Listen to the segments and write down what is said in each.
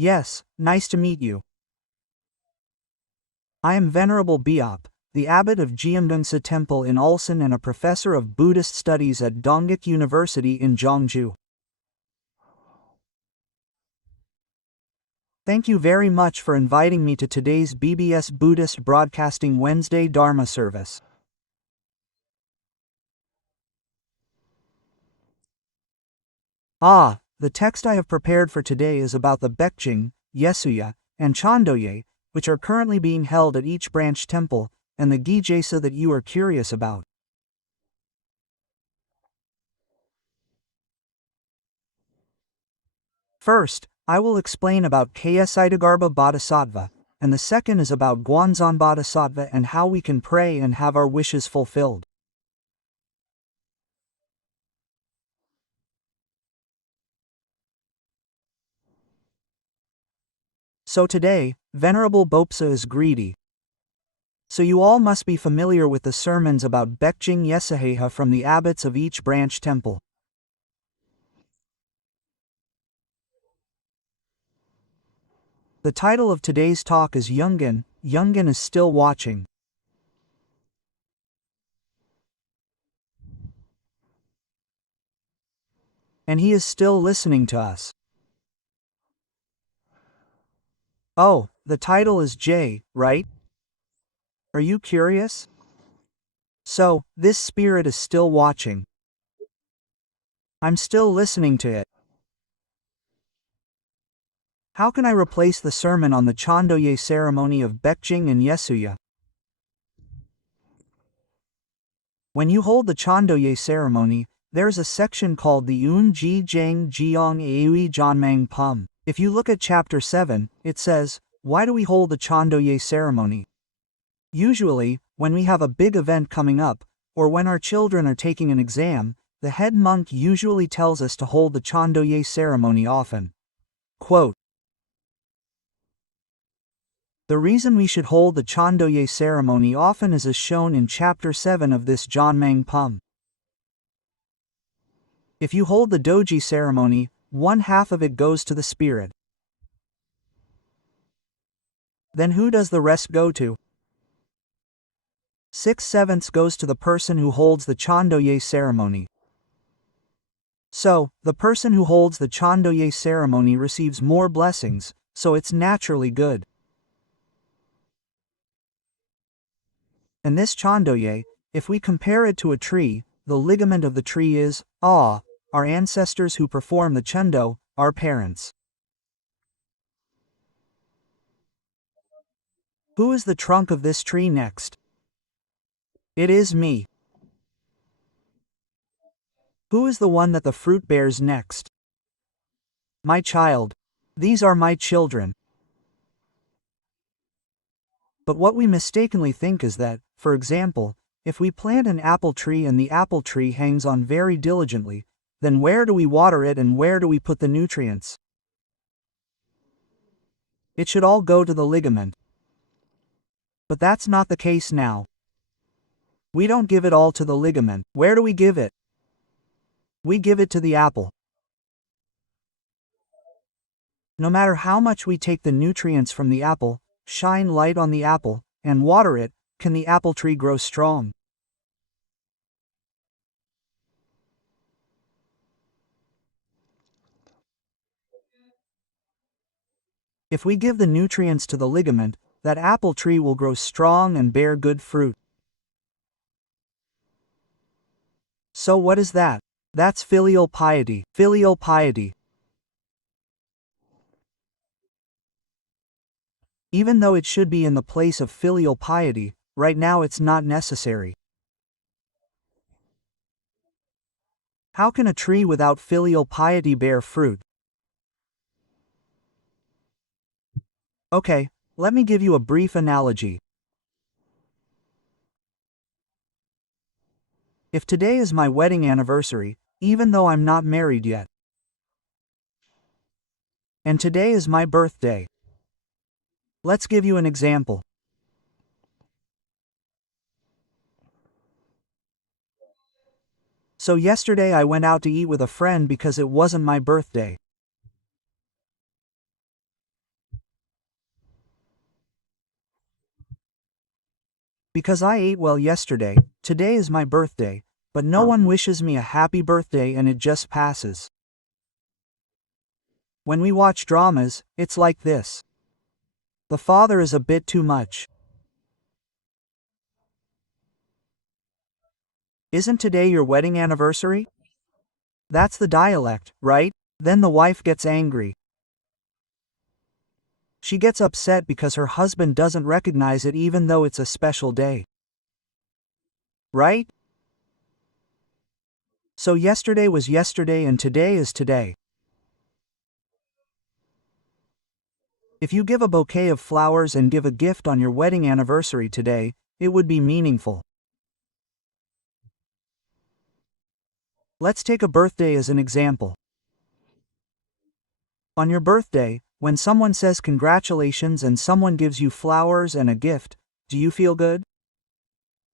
Yes, nice to meet you. I am Venerable Biop, the abbot of Jeomdungsa Temple in Ulsan and a professor of Buddhist studies at Dongguk University in Jeongju. Thank you very much for inviting me to today's BBS Buddhist Broadcasting Wednesday Dharma service. The text I have prepared for today is about the Baekjing, Yesuya, and Chandoye, which are currently being held at each branch temple, and the Gijesa that you are curious about. First, I will explain about Kayasiddhagarbha Bodhisattva, and the second is about Guanzon Bodhisattva and how we can pray and have our wishes fulfilled. So today, Venerable Bopsa is greedy. So you all must be familiar with the sermons about Baekjing Yesaheha from the abbots of each branch temple. The title of today's talk is Yungen is still watching. And he is still listening to us. Oh, the title is J, right? Are you curious? So, this spirit is still watching. I'm still listening to it. How can I replace the sermon on the Chandoye ceremony of Baekjing and Yesuya? When you hold the Chandoye ceremony, there's a section called the Un Ji Jang Jiong Aui Janmang Pum. If you look at chapter 7, it says, why do we hold the Chandoye ceremony? Usually, when we have a big event coming up, or when our children are taking an exam, the head monk usually tells us to hold the Chandoye ceremony often. Quote, the reason we should hold the Chandoye ceremony often is as shown in chapter 7 of this Janmang Pum. If you hold the Doji ceremony, 1/2 of it goes to the spirit. Then who does the rest go to? 6/7 goes to the person who holds the Chandoye ceremony. So, the person who holds the Chandoye ceremony receives more blessings, so it's naturally good. And this Chandoye, if we compare it to a tree, the ligament of the tree is, our ancestors who perform the Chendo, our parents. Who is the trunk of this tree next? It is me. Who is the one that the fruit bears next? My child. These are my children. But what we mistakenly think is that, for example, if we plant an apple tree and the apple tree hangs on very diligently, then where do we water it and where do we put the nutrients? It should all go to the ligament. But that's not the case now. We don't give it all to the ligament. Where do we give it? We give it to the apple. No matter how much we take the nutrients from the apple, shine light on the apple, and water it, can the apple tree grow strong? If we give the nutrients to the ligament, that apple tree will grow strong and bear good fruit. So what is that? That's filial piety. Filial piety. Even though it should be in the place of filial piety, right now it's not necessary. How can a tree without filial piety bear fruit? Okay, let me give you a brief analogy. If today is my wedding anniversary, even though I'm not married yet, and today is my birthday, let's give you an example. So yesterday I went out to eat with a friend because it wasn't my birthday. Because I ate well yesterday, today is my birthday, but no one wishes me a happy birthday and it just passes. When we watch dramas, it's like this. The father is a bit too much. Isn't today your wedding anniversary? That's the dialect, right? Then the wife gets angry. She gets upset because her husband doesn't recognize it even though it's a special day. Right? So yesterday was yesterday and today is today. If you give a bouquet of flowers and give a gift on your wedding anniversary today, it would be meaningful. Let's take a birthday as an example. On your birthday, when someone says congratulations and someone gives you flowers and a gift, do you feel good?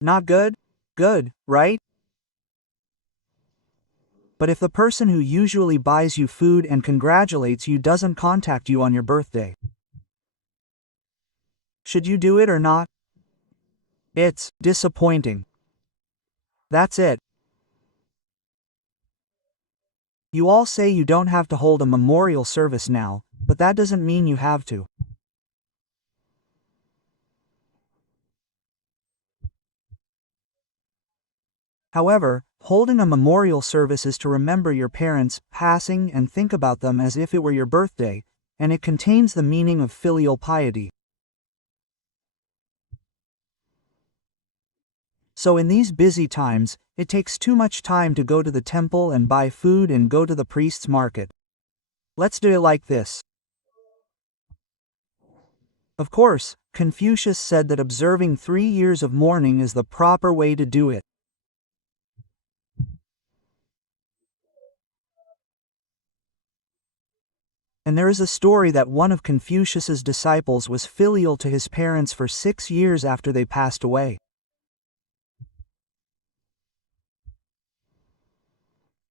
Not good? Good, right? But if the person who usually buys you food and congratulates you doesn't contact you on your birthday, should you do it or not? It's disappointing. That's it. You all say you don't have to hold a memorial service now, but that doesn't mean you have to. However, holding a memorial service is to remember your parents passing and think about them as if it were your birthday, and it contains the meaning of filial piety. So in these busy times, it takes too much time to go to the temple and buy food and go to the priest's market. Let's do it like this. Of course, Confucius said that observing 3 years of mourning is the proper way to do it. And there is a story that one of Confucius's disciples was filial to his parents for 6 years after they passed away.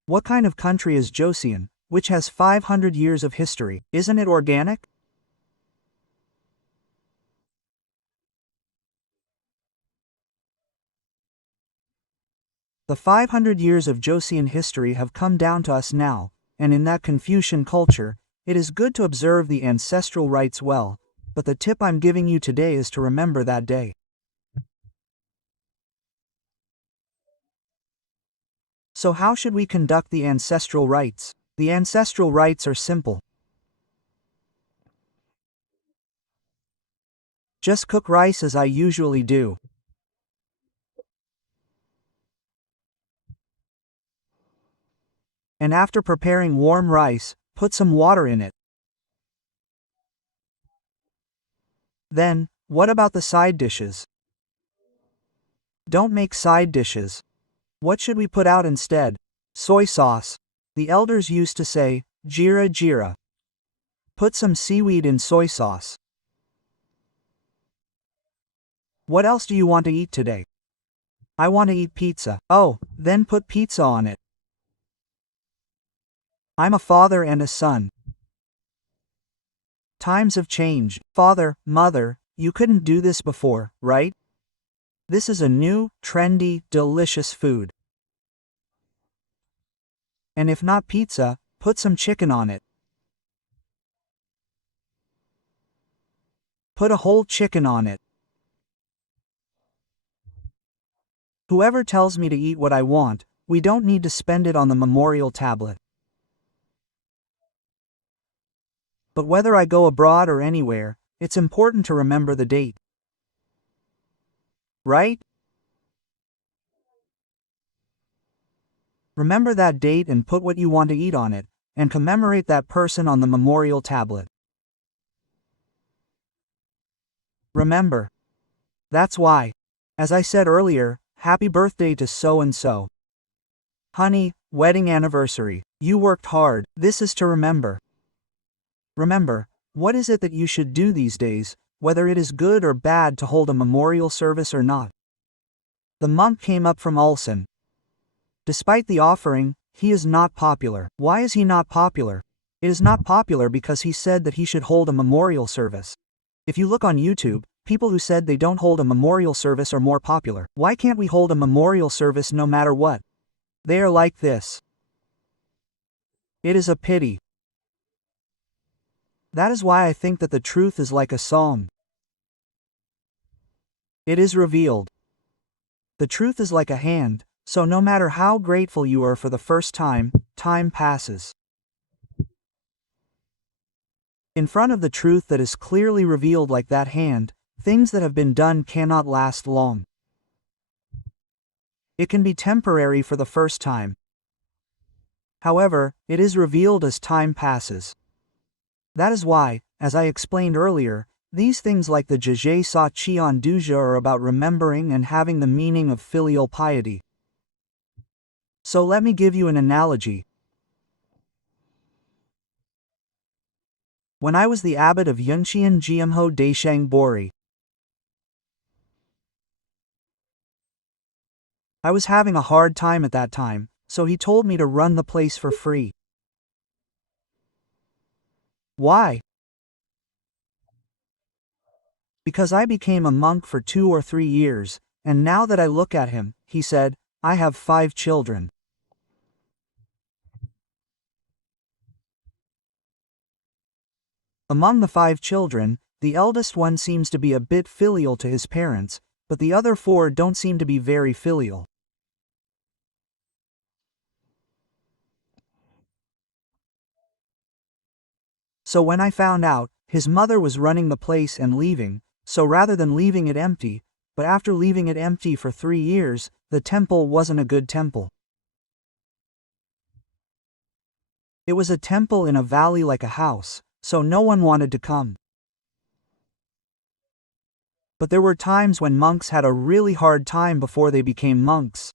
What kind of country is Joseon, which has 500 years of history? Isn't it organic? The 500 years of Joseon history have come down to us now, and in that Confucian culture, it is good to observe the ancestral rites well, but the tip I'm giving you today is to remember that day. So how should we conduct the ancestral rites? The ancestral rites are simple. Just cook rice as I usually do. And after preparing warm rice, put some water in it. Then, what about the side dishes? Don't make side dishes. What should we put out instead? Soy sauce. The elders used to say, jira jira. Put some seaweed in soy sauce. What else do you want to eat today? I want to eat pizza. Oh, then put pizza on it. I'm a father and a son. Times have changed. Father, mother, you couldn't do this before, right? This is a new, trendy, delicious food. And if not pizza, put some chicken on it. Put a whole chicken on it. Whoever tells me to eat what I want, we don't need to spend it on the memorial tablet. But whether I go abroad or anywhere, it's important to remember the date. Right? Remember that date and put what you want to eat on it, and commemorate that person on the memorial tablet. Remember. That's why. As I said earlier, happy birthday to so-and-so. Honey, wedding anniversary. You worked hard. This is to remember. Remember, what is it that you should do these days, whether it is good or bad to hold a memorial service or not? The monk came up from Ulsan. Despite the offering, he is not popular. Why is he not popular? It is not popular because he said that he should hold a memorial service. If you look on YouTube, People who said they don't hold a memorial service are more popular. Why can't we hold a memorial service no matter what? They are like this. It is a pity. That is why I think that the truth is like a song. It is revealed. The truth is like a hand, so no matter how grateful you are for the first time, time passes. In front of the truth that is clearly revealed like that hand, things that have been done cannot last long. It can be temporary for the first time. However, it is revealed as time passes. That is why, as I explained earlier, these things like the Jajay Sa Chian Duja are about remembering and having the meaning of filial piety. So let me give you an analogy. When I was the abbot of Yunqian Jiamho Daishang Bori, I was having a hard time at that time, so he told me to run the place for free. Why? Because I became a monk for 2 or 3 years, and now that I look at him, he said, I have 5 children. Among the 5 children, the eldest one seems to be a bit filial to his parents, but the other 4 don't seem to be very filial. So when I found out, his mother was running the place and leaving, so rather than leaving it empty, but after leaving it empty for 3 years, the temple wasn't a good temple. It was a temple in a valley like a house, so no one wanted to come. But there were times when monks had a really hard time before they became monks.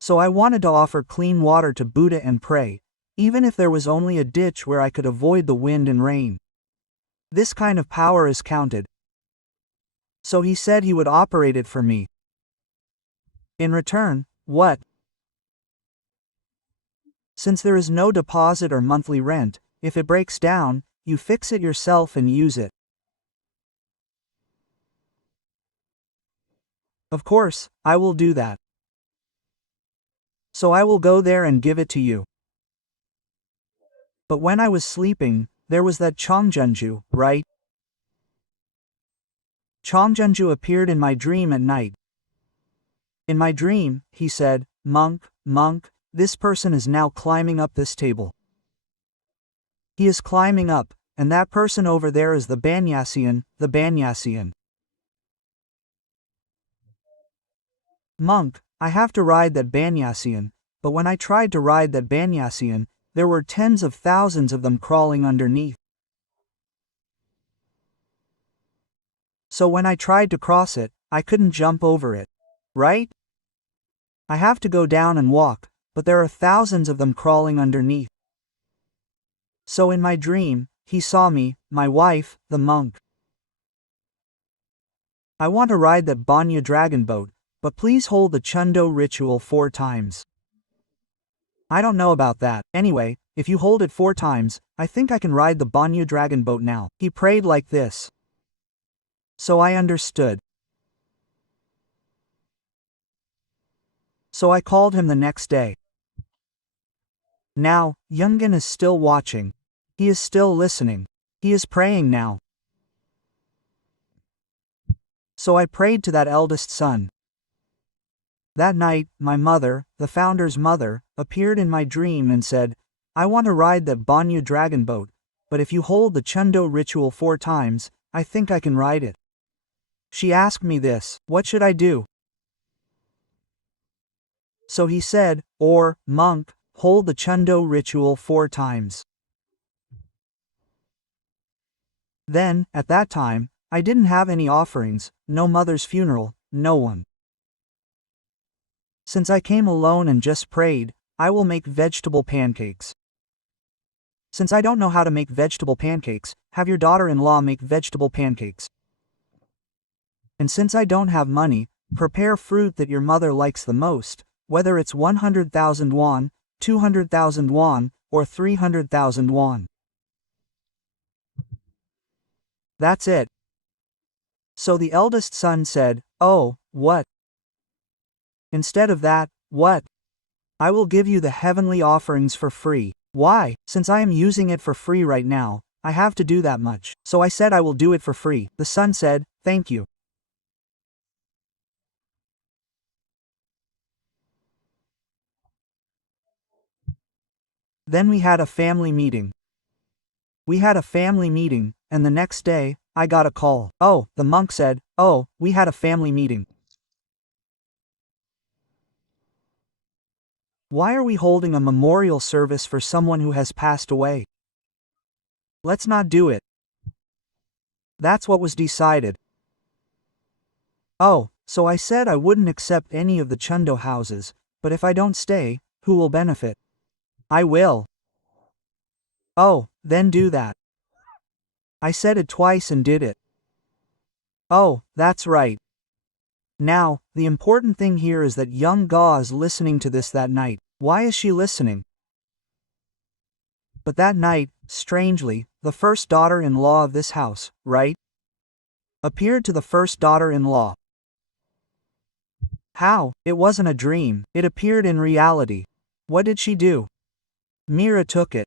So I wanted to offer clean water to Buddha and pray, even if there was only a ditch where I could avoid the wind and rain. This kind of power is counted. So he said he would operate it for me. In return, what? Since there is no deposit or monthly rent, if it breaks down, you fix it yourself and use it. Of course, I will do that. So I will go there and give it to you. But when I was sleeping, there was that Chongjenju, right? Chongjenju appeared in my dream at night. In my dream, he said, Monk, this person is now climbing up this table. He is climbing up, and that person over there is the Banyasian. Monk, I have to ride that Banyasian, but when I tried to ride that Banyasian, there were tens of thousands of them crawling underneath. So when I tried to cross it, I couldn't jump over it. Right? I have to go down and walk, but there are thousands of them crawling underneath. So in my dream, he saw me, my wife, the monk. I want to ride that Banya dragon boat, but please hold the Chundo ritual 4 times. I don't know about that. Anyway, if you hold it 4 times, I think I can ride the Banya dragon boat now. He prayed like this. So I understood. So I called him the next day. Now, Yungan is still watching. He is still listening. He is praying now. So I prayed to that eldest son. That night, my mother, the founder's mother, appeared in my dream and said, I want to ride that Banya dragon boat, but if you hold the Chundo ritual 4 times, I think I can ride it. She asked me this, what should I do? So he said, monk, hold the Chundo ritual 4 times. Then, at that time, I didn't have any offerings, no mother's funeral, no one. Since I came alone and just prayed, I will make vegetable pancakes. Since I don't know how to make vegetable pancakes, have your daughter-in-law make vegetable pancakes. And since I don't have money, prepare fruit that your mother likes the most, whether it's 100,000 won, 200,000 won, or 300,000 won. That's it. So the eldest son said, "Oh, what? Instead of that, what? I will give you the heavenly offerings for free." "Why? Since I am using it for free right now, I have to do that much." So I said I will do it for free. The son said, "Thank you." Then we had a family meeting. We had a family meeting, and the next day, I got a call. "Oh," the monk said, "oh, we had a family meeting. Why are we holding a memorial service for someone who has passed away? Let's not do it." That's what was decided. Oh, so I said I wouldn't accept any of the Chundo houses, but if I don't stay, who will benefit? I will. Oh, then do that. I said it twice and did it. Oh, that's right. Now, the important thing here is that young Ga is listening to this that night. Why is she listening? But that night, strangely, the first daughter-in-law of this house, right, appeared to the first daughter-in-law. How? It wasn't a dream, it appeared in reality. What did she do? Mira took it.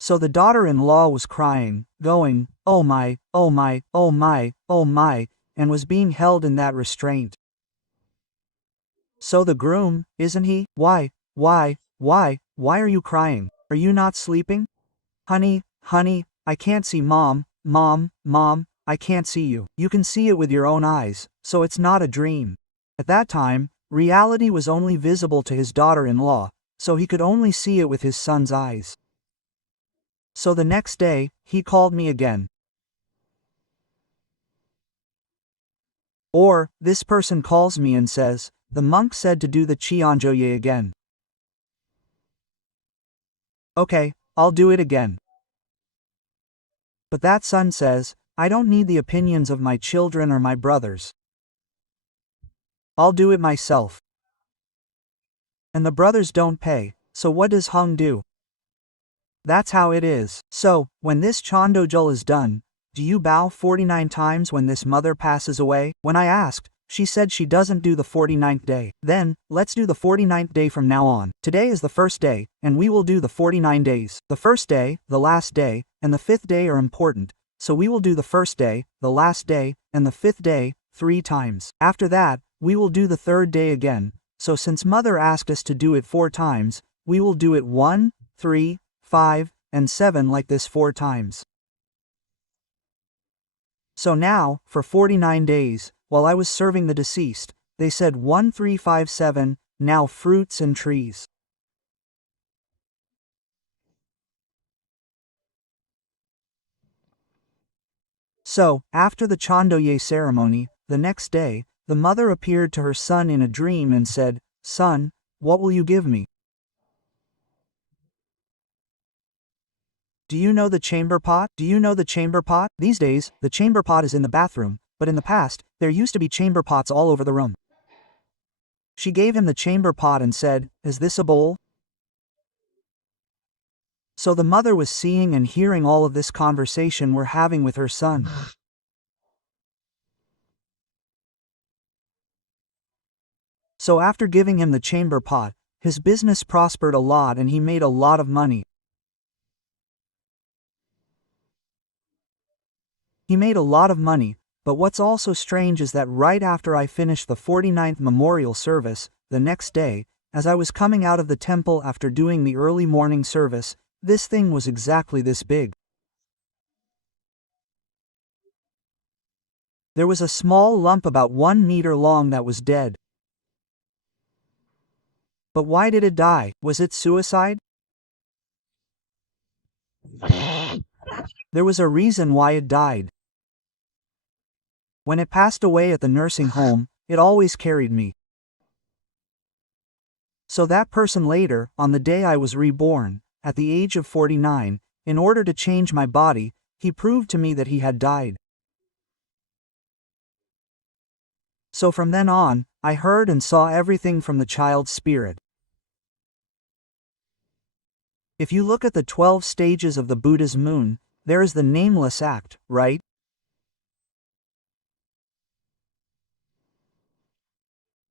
So the daughter-in-law was crying, going, "Oh my, oh my, oh my, oh my," and was being held in that restraint. So the groom, isn't he? Why are you crying? Are you not sleeping? Honey, I can't see mom, I can't see you. You can see it with your own eyes, so it's not a dream. At that time, reality was only visible to his daughter-in-law, so he could only see it with his son's eyes. So the next day, he called me again. Or, this person calls me and says, "The monk said to do the Chionjoye again." Okay, I'll do it again. But that son says, "I don't need the opinions of my children or my brothers. I'll do it myself." And the brothers don't pay, so what does Hung do? That's how it is. So, when this Chondojul is done, do you bow 49 times when this mother passes away? When I asked, she said she doesn't do the 49th day. Then, let's do the 49th day from now on. Today is the first day, and we will do the 49 days. The first day, the last day, and the 5th day are important, so we will do the first day, the last day, and the 5th day, 3 times. After that, we will do the 3rd day again, so since mother asked us to do it 4 times, we will do it 1, 3, 5, and 7 like this 4 times. So now, for 49 days, while I was serving the deceased, they said 1, 3, 5, 7, now fruits and trees. So, after the Chandoye ceremony, the next day, the mother appeared to her son in a dream and said, "Son, what will you give me?" Do you know the chamber pot? Do you know the chamber pot? These days, the chamber pot is in the bathroom, but in the past, there used to be chamber pots all over the room. She gave him the chamber pot and said, "Is this a bowl?" So the mother was seeing and hearing all of this conversation we're having with her son. So after giving him the chamber pot, his business prospered a lot and he made a lot of money. He made a lot of money, but what's also strange is that right after I finished the 49th memorial service, the next day, as I was coming out of the temple after doing the early morning service, this thing was exactly this big. There was a small lump about 1 meter long that was dead. But why did it die? Was it suicide? There was a reason why it died. When it passed away at the nursing home, it always carried me. So that person later, on the day I was reborn, at the age of 49, in order to change my body, he proved to me that he had died. So from then on, I heard and saw everything from the child's spirit. If you look at the 12 stages of the Buddha's moon, there is the nameless act, right?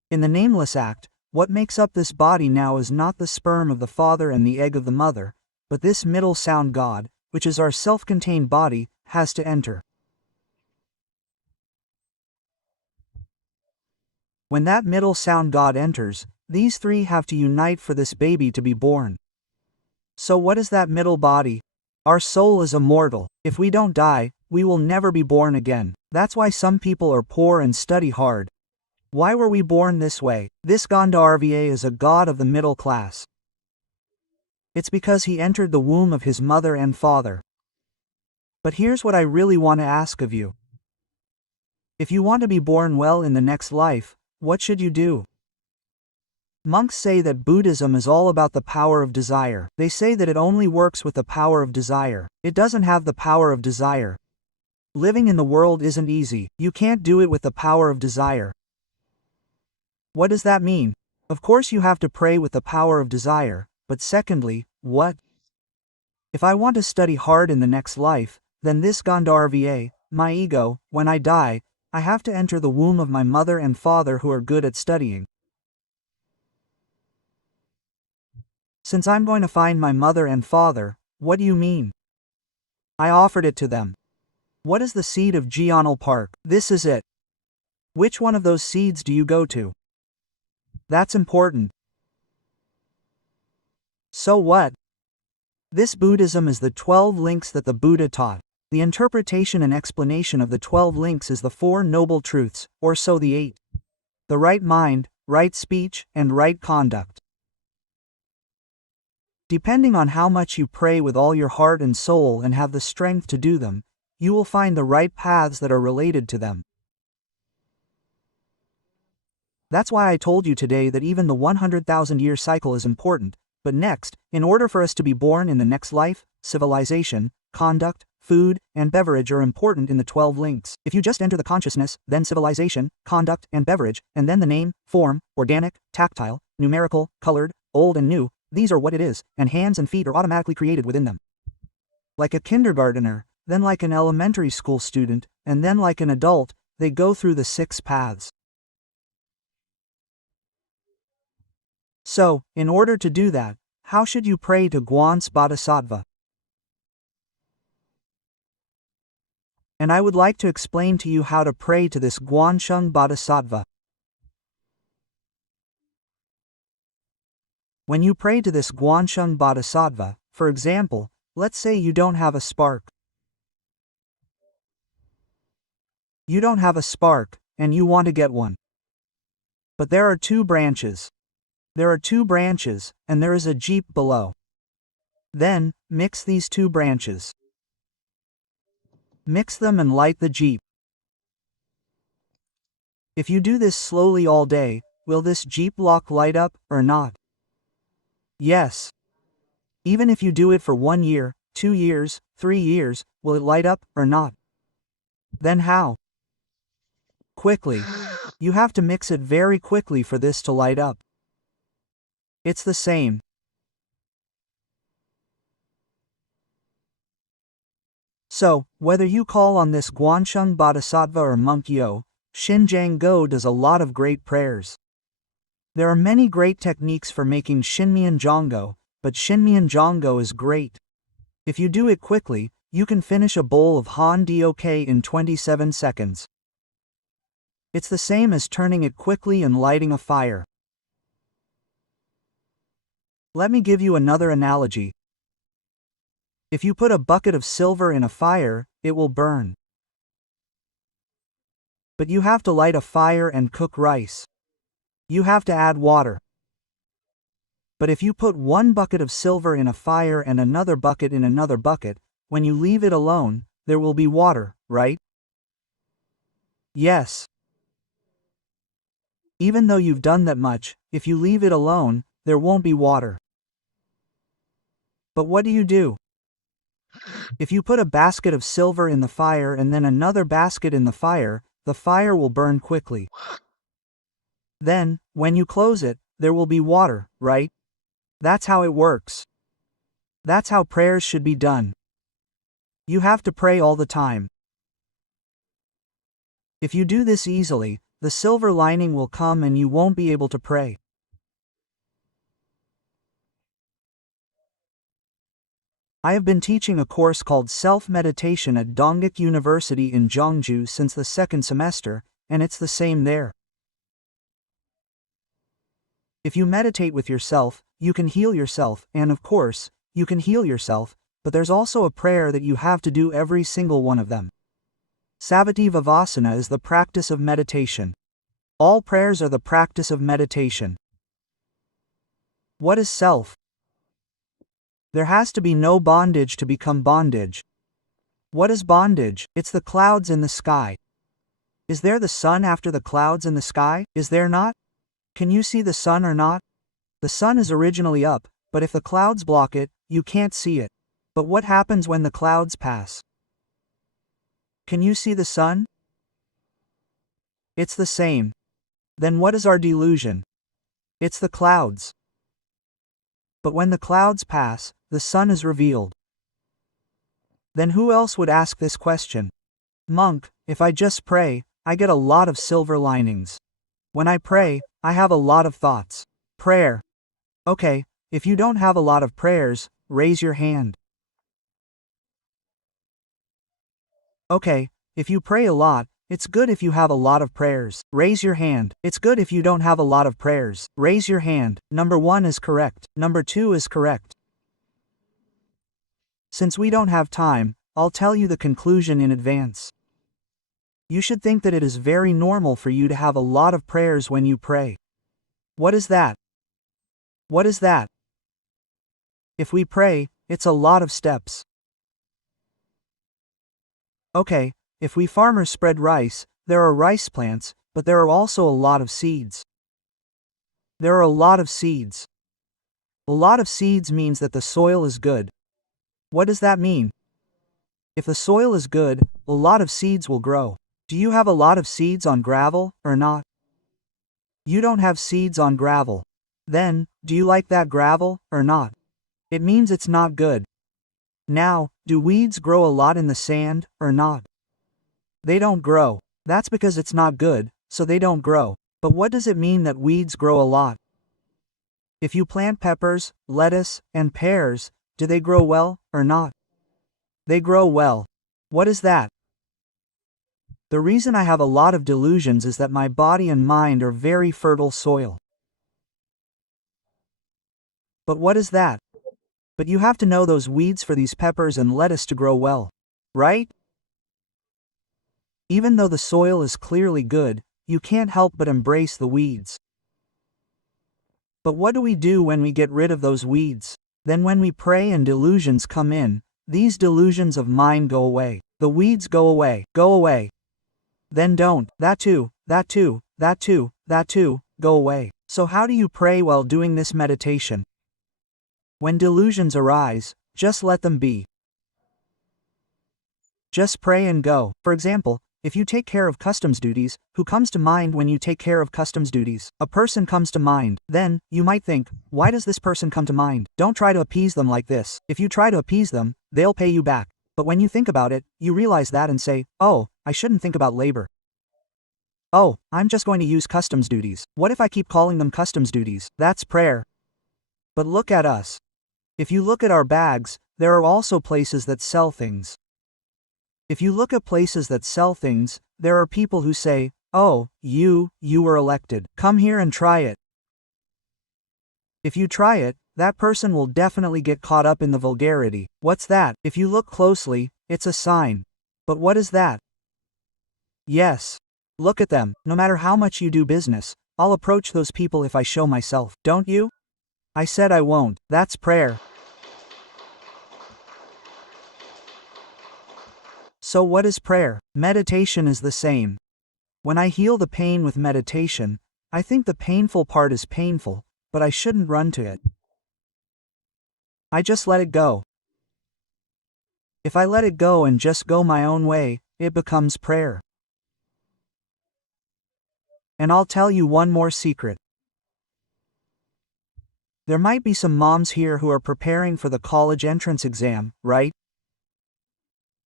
In the nameless act, what makes up this body now is not the sperm of the father and the egg of the mother, but this middle sound God, which is our self-contained body, has to enter. When that middle sound God enters, these three have to unite for this baby to be born. So what is that middle body? Our soul is immortal. If we don't die, we will never be born again. That's why some people are poor and study hard. Why were we born this way? This Gandharva is a god of the middle class. It's because he entered the womb of his mother and father. But here's what I really want to ask of you. If you want to be born well in the next life, what should you do? Monks say that Buddhism is all about the power of desire. They say that it only works with the power of desire. It doesn't have the power of desire. Living in the world isn't easy. You can't do it with the power of desire. What does that mean? Of course you have to pray with the power of desire, but secondly, what? If I want to study hard in the next life, then this Gandharva, my ego, when I die, I have to enter the womb of my mother and father who are good at studying. Since I'm going to find my mother and father, what do you mean? I offered it to them. What is the seed of Geonal Park? This is it. Which one of those seeds do you go to? That's important. So what? This Buddhism is the 12 links that the Buddha taught. The interpretation and explanation of the 12 links is the Four Noble Truths, or so the 8. The right mind, right speech, and right conduct. Depending on how much you pray with all your heart and soul and have the strength to do them, you will find the right paths that are related to them. That's why I told you today that even the 100,000-year cycle is important, but next, in order for us to be born in the next life, civilization, conduct, food, and beverage are important in the 12 links. If you just enter the consciousness, then civilization, conduct, and beverage, and then the name, form, organic, tactile, numerical, colored, old and new, these are what it is, and hands and feet are automatically created within them. Like a kindergartner, then like an elementary school student, and then like an adult, they go through the 6 paths. So, in order to do that, how should you pray to Guans Bodhisattva? And I would like to explain to you how to pray to this Guansheng Bodhisattva. When you pray to this Guansheng Bodhisattva, for example, let's say you don't have a spark. You don't have a spark, and you want to get one. But there are 2 branches. There are 2 branches, and there is a jeep below. Then, mix these 2 branches. Mix them and light the jeep. If you do this slowly all day, will this jeep lock light up, or not? Yes. Even if you do it for 1 year, 2 years, 3 years, will it light up, or not? Then how? Quickly. You have to mix it very quickly for this to light up. It's the same. So, whether you call on this Guansheng Bodhisattva or Monk Yo, Xinjiang Go does a lot of great prayers. There are many great techniques for making Xinmian Zhonggo, but Xinmian Zhonggo is great. If you do it quickly, you can finish a bowl of Han Dok in 27 seconds. It's the same as turning it quickly and lighting a fire. Let me give you another analogy. If you put a bucket of silver in a fire, it will burn. But you have to light a fire and cook rice. You have to add water. But if you put 1 bucket of silver in a fire and another bucket in another bucket, when you leave it alone, there will be water, right? Yes. Even though you've done that much, if you leave it alone, there won't be water. But what do? If you put a basket of silver in the fire and then another basket in the fire will burn quickly. Then, when you close it, there will be water, right? That's how it works. That's how prayers should be done. You have to pray all the time. If you do this easily, the silver lining will come and you won't be able to pray. I have been teaching a course called Self-Meditation at Dongguk University in Jeongju since the second semester, and it's the same there. If you meditate with yourself, you can heal yourself, and of course, you can heal yourself, but there's also a prayer that you have to do every single one of them. Savati Vivasana is the practice of meditation. All prayers are the practice of meditation. What is self? There has to be no bondage to become bondage. What is bondage? It's the clouds in the sky. Is there the sun after the clouds in the sky? Is there not? Can you see the sun or not? The sun is originally up, but if the clouds block it, you can't see it. But what happens when the clouds pass? Can you see the sun? It's the same. Then what is our delusion? It's the clouds. But when the clouds pass, the sun is revealed. Then who else would ask this question? Monk, if I just pray, I get a lot of silver linings. When I pray, I have a lot of thoughts. Prayer. Okay, if you don't have a lot of prayers, raise your hand. Okay, if you pray a lot, it's good if you have a lot of prayers. Raise your hand. It's good if you don't have a lot of prayers. Raise your hand. Number 1 is correct. Number 2 is correct. Since we don't have time, I'll tell you the conclusion in advance. You should think that it is very normal for you to have a lot of prayers when you pray. What is that? What is that? If we pray, it's a lot of steps. Okay, if we farmers spread rice, there are rice plants, but there are also a lot of seeds. There are a lot of seeds. A lot of seeds means that the soil is good. What does that mean? If the soil is good, a lot of seeds will grow. Do you have a lot of seeds on gravel, or not? You don't have seeds on gravel. Then, do you like that gravel, or not? It means it's not good. Now, do weeds grow a lot in the sand, or not? They don't grow. That's because it's not good, so they don't grow. But what does it mean that weeds grow a lot? If you plant peppers, lettuce, and pears, do they grow well, or not? They grow well. What is that? The reason I have a lot of delusions is that my body and mind are very fertile soil. But what is that? But you have to know those weeds for these peppers and lettuce to grow well, right? Even though the soil is clearly good, you can't help but embrace the weeds. But what do we do when we get rid of those weeds? Then when we pray and delusions come in, these delusions of mind go away. The weeds go away, go away. Then don't, that too, that too, that too, that too, go away. So how do you pray while doing this meditation? When delusions arise, just let them be. Just pray and go. For example, if you take care of customs duties, who comes to mind when you take care of customs duties? A person comes to mind. Then, you might think, why does this person come to mind? Don't try to appease them like this. If you try to appease them, they'll pay you back. But when you think about it, you realize that and say, oh, I shouldn't think about labor. Oh, I'm just going to use customs duties. What if I keep calling them customs duties? That's prayer. But look at us. If you look at our bags, there are also places that sell things. If you look at places that sell things, there are people who say, oh, you were elected. Come here and try it. If you try it, that person will definitely get caught up in the vulgarity. What's that? If you look closely, it's a sign. But what is that? Yes. Look at them. No matter how much you do business, I'll approach those people if I show myself. Don't you? I said I won't. That's prayer. So what is prayer? Meditation is the same. When I heal the pain with meditation, I think the painful part is painful, but I shouldn't run to it. I just let it go. If I let it go and just go my own way, it becomes prayer. And I'll tell you one more secret. There might be some moms here who are preparing for the college entrance exam, right?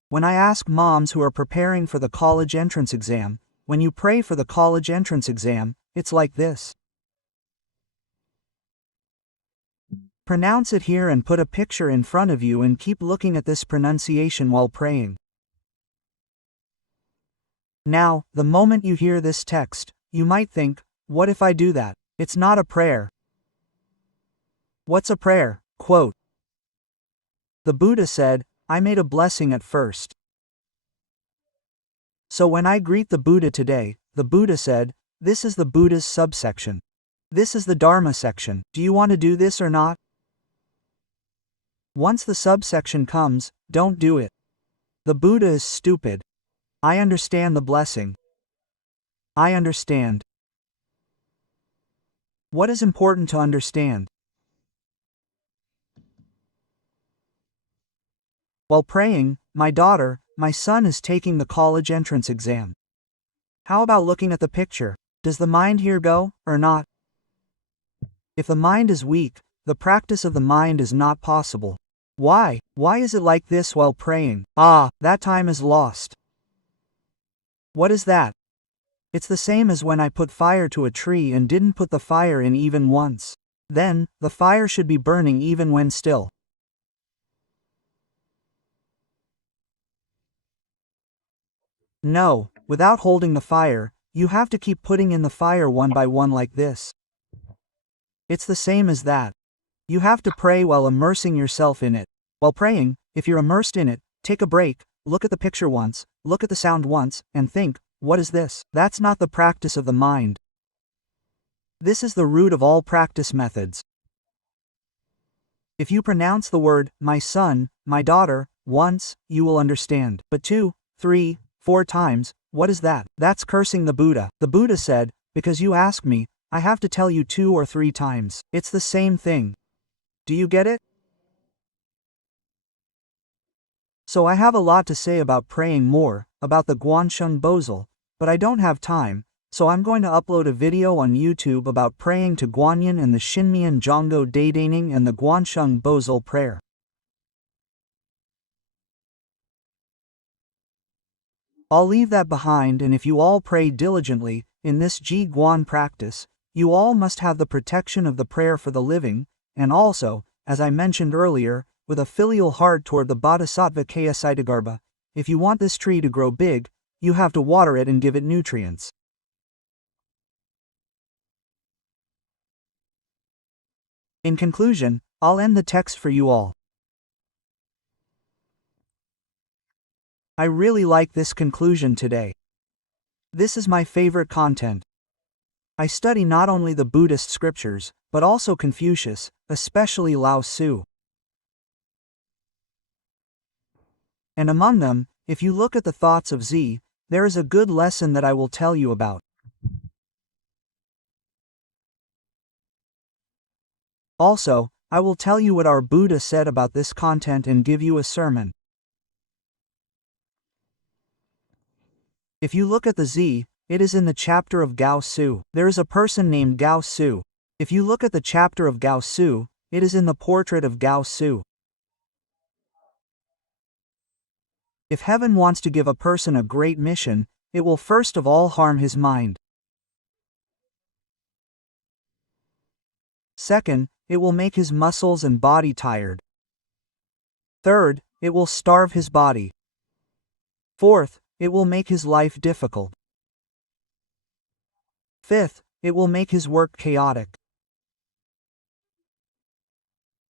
When I ask moms who are preparing for the college entrance exam, When you pray for the college entrance exam, it's like this. Pronounce it here and put a picture in front of you and keep looking at this pronunciation while praying. Now, the moment you hear this text, you might think, what if I do that? It's not a prayer. What's a prayer? Quote. The Buddha said, I made a blessing at first. So when I greet the Buddha today, the Buddha said, this is the Buddha's subsection. This is the Dharma section. Do you want to do this or not? Once the subsection comes, don't do it. The Buddha is stupid. I understand the blessing. I understand. What is important to understand? While praying, my daughter, my son is taking the college entrance exam. How about looking at the picture? Does the mind here go, or not? If the mind is weak, the practice of the mind is not possible. Why? Why is it like this while praying? Ah, that time is lost. What is that? It's the same as when I put fire to a tree and didn't put the fire in even once. Then, the fire should be burning even when still. No, without holding the fire, you have to keep putting in the fire one by one like this. It's the same as that. You have to pray while immersing yourself in it. While praying, if you're immersed in it, take a break, look at the picture once, look at the sound once, and think, what is this? That's not the practice of the mind. This is the root of all practice methods. If you pronounce the word, my son, my daughter, once, you will understand. But 2, 3, 4 times, what is that? That's cursing the Buddha. The Buddha said, because you ask me, I have to tell you 2 or 3 times. It's the same thing. Do you get it? So I have a lot to say about praying more, about the Guansheng Bozal, but I don't have time, so I'm going to upload a video on YouTube about praying to Guanyin and the Shinmian Zhonggo Daidaning and the Guansheng Bozal prayer. I'll leave that behind, and if you all pray diligently, in this Ji Guan practice, you all must have the protection of the prayer for the living, and also, as I mentioned earlier, with a filial heart toward the Bodhisattva Kayasitagarbha. If you want this tree to grow big, you have to water it and give it nutrients. In conclusion, I'll end the text for you all. I really like this conclusion today. This is my favorite content. I study not only the Buddhist scriptures, but also Confucius, especially Lao Tzu. And among them, if you look at the thoughts of Z, there is a good lesson that I will tell you about. Also, I will tell you what our Buddha said about this content and give you a sermon. If you look at the Z, it is in the chapter of Gao Su. There is a person named Gao Su. If you look at the chapter of Gao Su, it is in the portrait of Gao Su. If heaven wants to give a person a great mission, it will first of all harm his mind. Second, it will make his muscles and body tired. Third, it will starve his body. Fourth, it will make his life difficult. Fifth, it will make his work chaotic.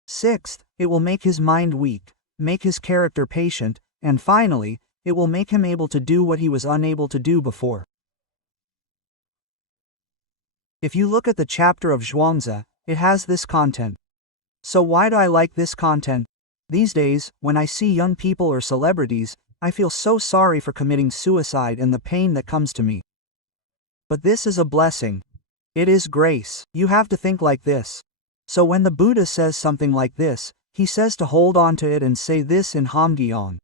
Sixth, it will make his mind weak, make his character patient, and finally, it will make him able to do what he was unable to do before. If you look at the chapter of Zhuangzi, it has this content. So why do I like this content? These days, when I see young people or celebrities, I feel so sorry for committing suicide and the pain that comes to me. But this is a blessing. It is grace. You have to think like this. So when the Buddha says something like this, he says to hold on to it and say this in Hamgyong.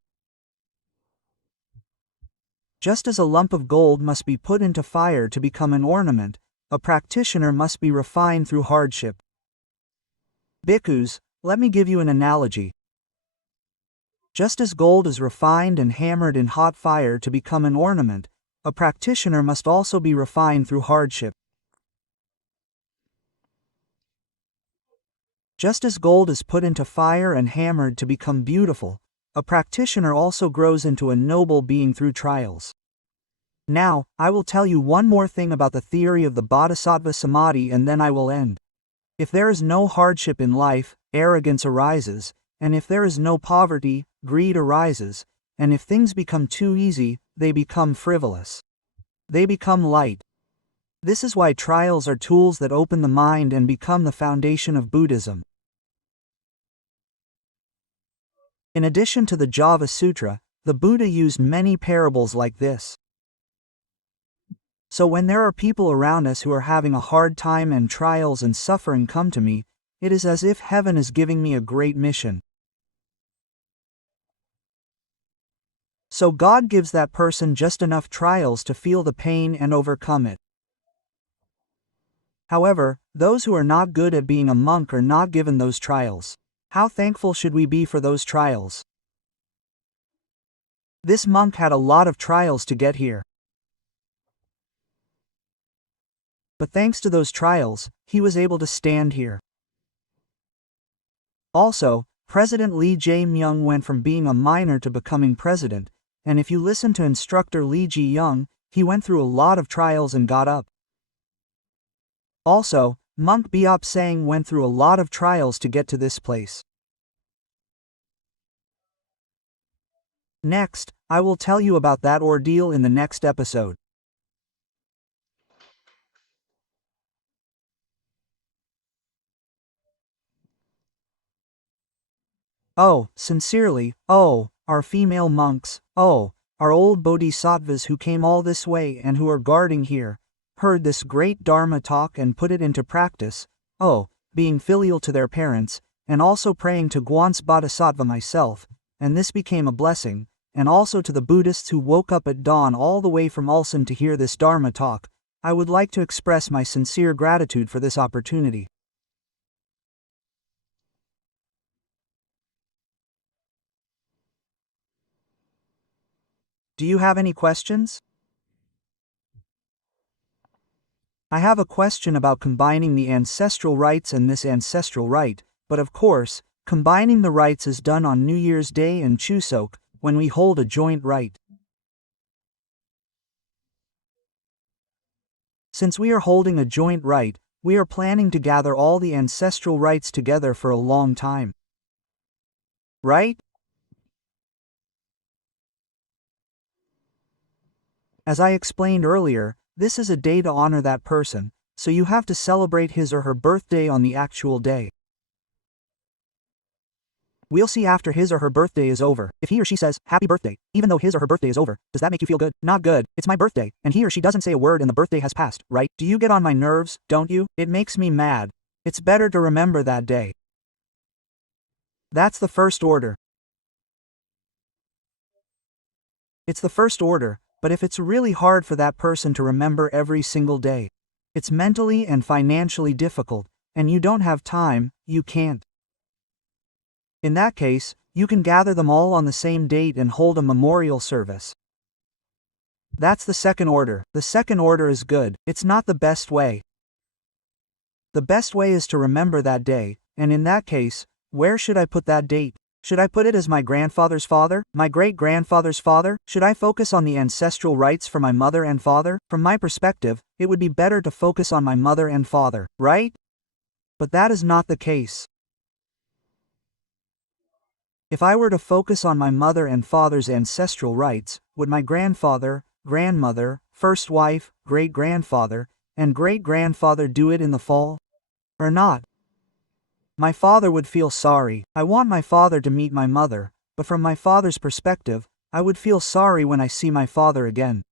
Just as a lump of gold must be put into fire to become an ornament, a practitioner must be refined through hardship. Bhikkhus, let me give you an analogy. Just as gold is refined and hammered in hot fire to become an ornament, a practitioner must also be refined through hardship. Just as gold is put into fire and hammered to become beautiful, a practitioner also grows into a noble being through trials. Now, I will tell you one more thing about the theory of the Bodhisattva Samadhi and then I will end. If there is no hardship in life, arrogance arises, and if there is no poverty, greed arises, and if things become too easy, they become frivolous. They become light. This is why trials are tools that open the mind and become the foundation of Buddhism. In addition to the Java Sutra, the Buddha used many parables like this. So when there are people around us who are having a hard time and trials and suffering come to me, it is as if heaven is giving me a great mission. So God gives that person just enough trials to feel the pain and overcome it. However, those who are not good at being a monk are not given those trials. How thankful should we be for those trials? This monk had a lot of trials to get here. But thanks to those trials, he was able to stand here. Also, President Lee Jae-myung went from being a minor to becoming president, and if you listen to instructor Lee Ji-young, he went through a lot of trials and got up. Also, monk Biop Sang went through a lot of trials to get to this place. Next, I will tell you about that ordeal in the next episode. Oh, sincerely, oh, our female monks, oh, our old bodhisattvas who came all this way and who are guarding here, heard this great Dharma talk and put it into practice, oh, being filial to their parents, and also praying to Guan's Bodhisattva myself, and this became a blessing, and also to the Buddhists who woke up at dawn all the way from Ulsan to hear this Dharma talk, I would like to express my sincere gratitude for this opportunity. Do you have any questions? I have a question about combining the ancestral rites and this ancestral rite, but of course, combining the rites is done on New Year's Day and Chuseok, when we hold a joint rite. Since we are holding a joint rite, we are planning to gather all the ancestral rites together for a long time. Right? As I explained earlier, this is a day to honor that person, so you have to celebrate his or her birthday on the actual day. We'll see after his or her birthday is over. If he or she says, "Happy birthday," even though his or her birthday is over, does that make you feel good? Not good. It's my birthday, and he or she doesn't say a word and the birthday has passed, right? Do you get on my nerves, don't you? It makes me mad. It's better to remember that day. That's the first order. It's the first order, but if it's really hard for that person to remember every single day, it's mentally and financially difficult, and you don't have time, you can't. In that case, you can gather them all on the same date and hold a memorial service. That's the second order. The second order is good. It's not the best way. The best way is to remember that day, and in that case, where should I put that date? Should I put it as my grandfather's father, my great-grandfather's father? Should I focus on the ancestral rites for my mother and father? From my perspective, it would be better to focus on my mother and father, right? But that is not the case. If I were to focus on my mother and father's ancestral rites, would my grandfather, grandmother, first wife, great-grandfather, and great-grandfather do it in the fall? Or not? My father would feel sorry. I want my father to meet my mother, but from my father's perspective, I would feel sorry when I see my father again.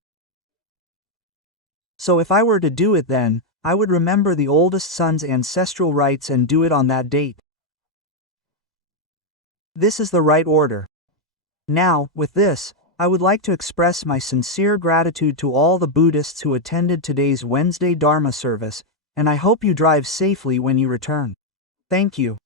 So if I were to do it then, I would remember the oldest son's ancestral rites and do it on that date. This is the right order. Now, with this, I would like to express my sincere gratitude to all the Buddhists who attended today's Wednesday Dharma service, and I hope you drive safely when you return. Thank you.